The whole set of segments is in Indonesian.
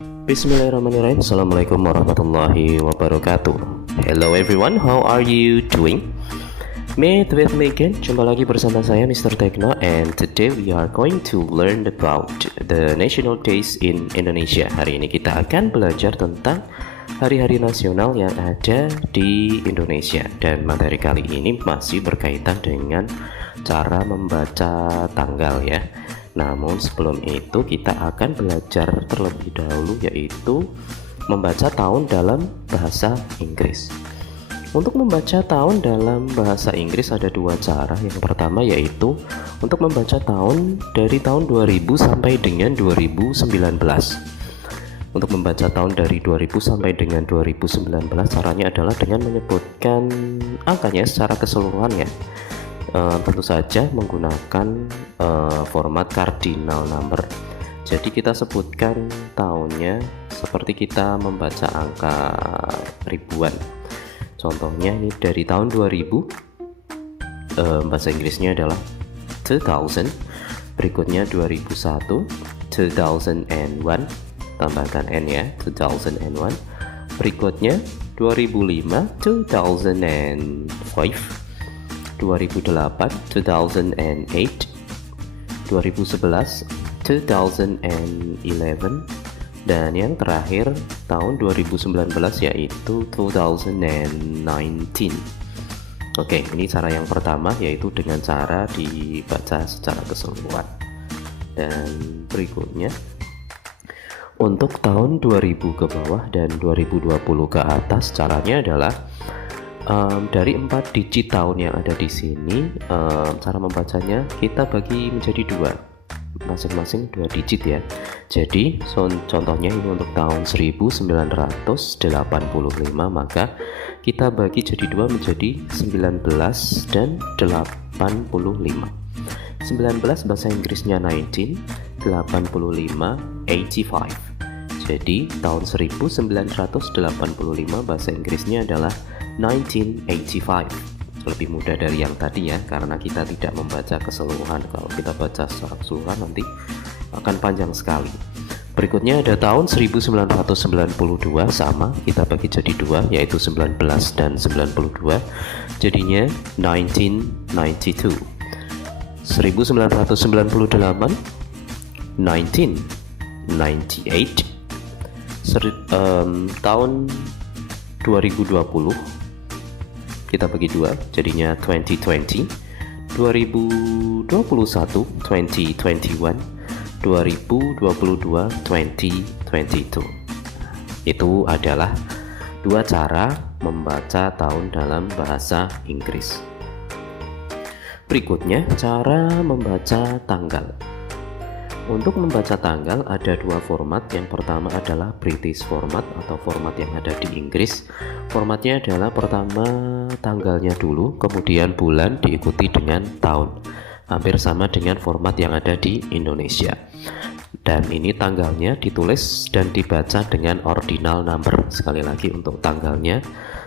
Bismillahirrahmanirrahim. Assalamualaikum warahmatullahi wabarakatuh. Hello everyone, how are you doing? Meet with me again. Jumpa lagi bersama saya Mr. Tekno, and today we are going to learn about the national days in Indonesia. Hari ini kita akan belajar tentang hari-hari nasional yang ada di Indonesia, dan materi kali ini masih berkaitan dengan cara membaca tanggal ya. Namun sebelum itu kita akan belajar terlebih dahulu, yaitu membaca tahun dalam bahasa Inggris. Untuk membaca tahun dalam bahasa Inggris ada dua cara. Yang pertama yaitu untuk membaca tahun dari tahun 2000 sampai dengan 2019. Untuk membaca tahun dari 2000 sampai dengan 2019 caranya adalah dengan menyebutkan angkanya secara keseluruhan ya. Tentu saja menggunakan format cardinal number. Jadi kita sebutkan tahunnya seperti kita membaca angka ribuan. Contohnya ini dari tahun 2000, bahasa Inggrisnya adalah 2000. Berikutnya 2001, 2001, tambahkan n ya, 2001. Berikutnya 2005, 2005. 2008, 2008, 2011, 2011, dan yang terakhir tahun 2019 yaitu 2019. Oke, ini cara yang pertama, yaitu dengan cara dibaca secara keseluruhan. Dan berikutnya untuk tahun 2000 ke bawah dan 2020 ke atas caranya adalah dari 4 digit tahun yang ada di sini, cara membacanya kita bagi menjadi dua, masing-masing 2 digit ya. Jadi contohnya ini untuk tahun 1985, maka kita bagi jadi dua menjadi 19 dan 85. 19 bahasa Inggrisnya 19, 85 85. Jadi tahun 1985 bahasa Inggrisnya adalah 1985. Lebih mudah dari yang tadi ya, karena kita tidak membaca keseluruhan. Kalau kita baca secara keseluruhan nanti akan panjang sekali. Berikutnya ada tahun 1992, sama, kita bagi jadi dua, yaitu 19 dan 92, jadinya 1992. 1998, 1998. Tahun 2020 kita bagi dua, jadinya 2020. 2021, 2021. 2022, 2022. Itu adalah dua cara membaca tahun dalam bahasa Inggris. Berikutnya cara membaca tanggal. Untuk membaca tanggal ada dua format. Yang pertama adalah British format atau format yang ada di Inggris. Formatnya adalah pertama tanggalnya dulu, kemudian bulan diikuti dengan tahun. Hampir sama dengan format yang ada di Indonesia. Dan ini tanggalnya ditulis dan dibaca dengan ordinal number. Sekali lagi, untuk tanggalnya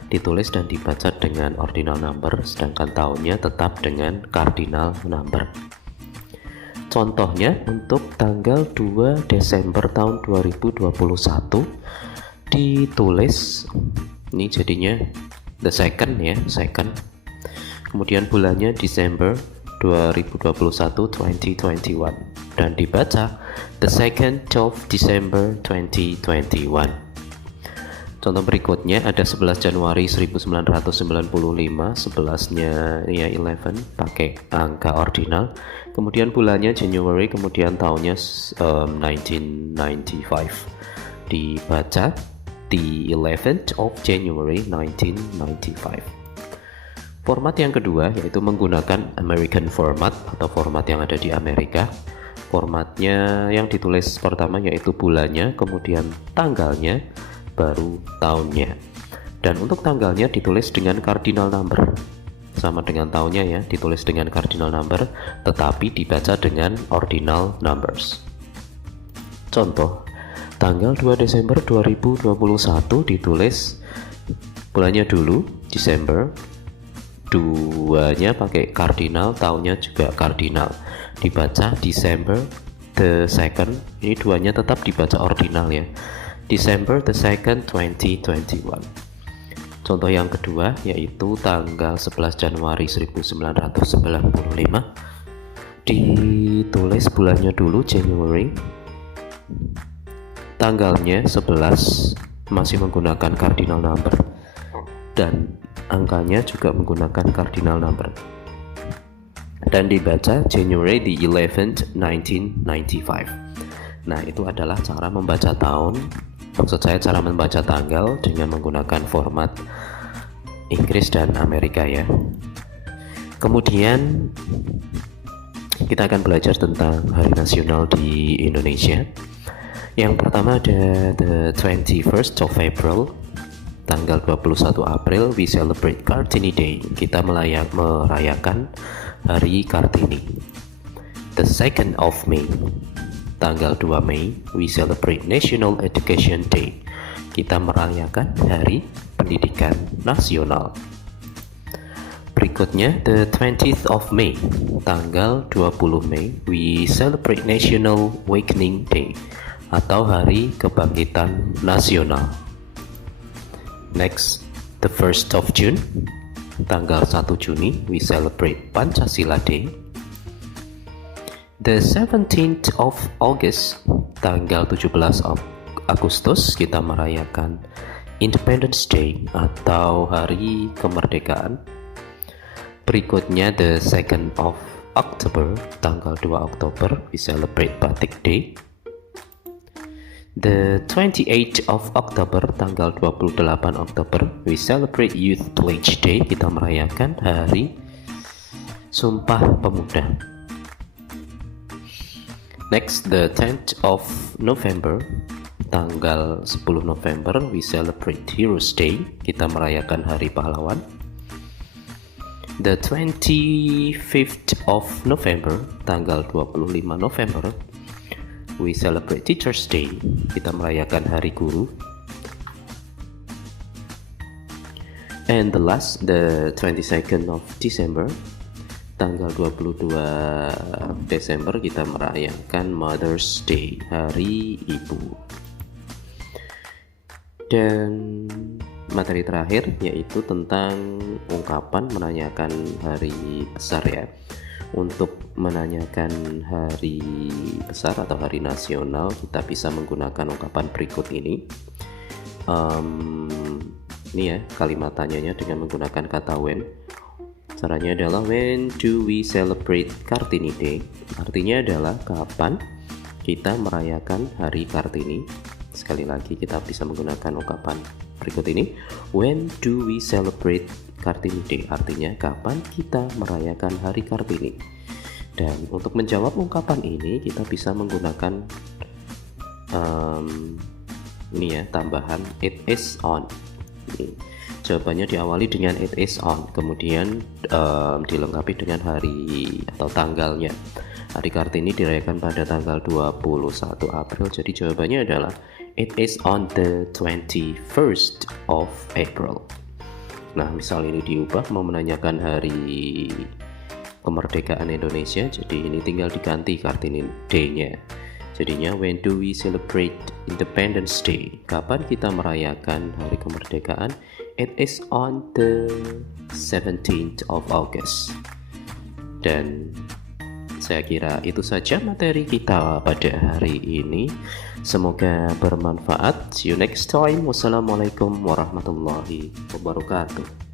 ditulis dan dibaca dengan ordinal number, sedangkan tahunnya tetap dengan cardinal number. Contohnya untuk tanggal 2 Desember tahun 2021 ditulis, ini jadinya the second ya, second. Kemudian bulannya Desember 2021, 2021, dan dibaca the 2nd of December 2021. Contoh berikutnya ada 11 Januari 1995, 11-nya ya 11 pakai angka ordinal. Kemudian bulannya January, kemudian tahunnya 1995. Dibaca the 11th of January 1995. Format yang kedua yaitu menggunakan American format atau format yang ada di Amerika. Formatnya yang ditulis pertama yaitu bulannya, kemudian tanggalnya, baru tahunnya. Dan untuk tanggalnya ditulis dengan cardinal number, sama dengan tahunnya ya, ditulis dengan cardinal number tetapi dibaca dengan ordinal numbers. Contoh, tanggal 2 Desember 2021 ditulis bulannya dulu Desember, 2-nya pakai cardinal, tahunnya juga cardinal, dibaca December the 2nd, ini duanya tetap dibaca ordinal ya. December the 2nd 2021. Contoh yang kedua yaitu tanggal 11 Januari 1995. Ditulis bulannya dulu January. Tanggalnya 11 masih menggunakan cardinal number dan angkanya juga menggunakan cardinal number. Dan dibaca January the 11th 1995. Nah, itu adalah cara membaca tahun. Maksud saya cara membaca tanggal dengan menggunakan format Inggris dan Amerika ya. Kemudian kita akan belajar tentang hari nasional di Indonesia. Yang pertama ada the 21st of April, tanggal 21 April, we celebrate Kartini Day. Kita merayakan hari Kartini. The 2nd of May, tanggal 2 Mei, we celebrate National Education Day. Kita merayakan Hari Pendidikan Nasional. Berikutnya, the 20th of May, tanggal 20 Mei, we celebrate National Awakening Day atau Hari Kebangkitan Nasional. Next, the 1st of June, tanggal 1 Juni, we celebrate Pancasila Day. The 17th of August, tanggal 17 Agustus, kita merayakan Independence Day atau Hari Kemerdekaan. Berikutnya the 2nd of October, tanggal 2 Oktober, we celebrate Batik Day. The 28th of October, tanggal 28 Oktober, we celebrate Youth Pledge Day. Kita merayakan Hari Sumpah Pemuda. Next, the 10th of November, tanggal 10 November, we celebrate Heroes Day. Kita merayakan Hari Pahlawan. The 25th of November, tanggal 25 November, we celebrate Teachers Day. Kita merayakan Hari Guru. And the last, the 22nd of December, tanggal 22 Desember, kita merayakan Mother's Day, Hari Ibu. Dan materi terakhir yaitu tentang ungkapan menanyakan hari besar ya. Untuk menanyakan hari besar atau hari nasional, kita bisa menggunakan ungkapan berikut ini. Ini ya kalimat tanyanya dengan menggunakan kata when. Caranya adalah when do we celebrate Kartini Day? Artinya adalah kapan kita merayakan Hari Kartini. Sekali lagi kita bisa menggunakan ungkapan berikut ini. When do we celebrate Kartini Day? Artinya kapan kita merayakan Hari Kartini. Dan untuk menjawab ungkapan ini kita bisa menggunakan ini ya tambahan it is on. Ini. Jawabannya diawali dengan it is on, kemudian dilengkapi dengan hari atau tanggalnya. Hari Kartini dirayakan pada tanggal 21 April, jadi jawabannya adalah it is on the 21st of April. Nah, misal ini diubah mau menanyakan hari kemerdekaan Indonesia, jadi ini tinggal diganti Kartini Day-nya. Jadinya when do we celebrate Independence Day? Kapan kita merayakan hari kemerdekaan? It is on the 17th of August. Dan saya kira itu saja materi kita pada hari ini. Semoga bermanfaat. See you next time. Wassalamualaikum warahmatullahi wabarakatuh.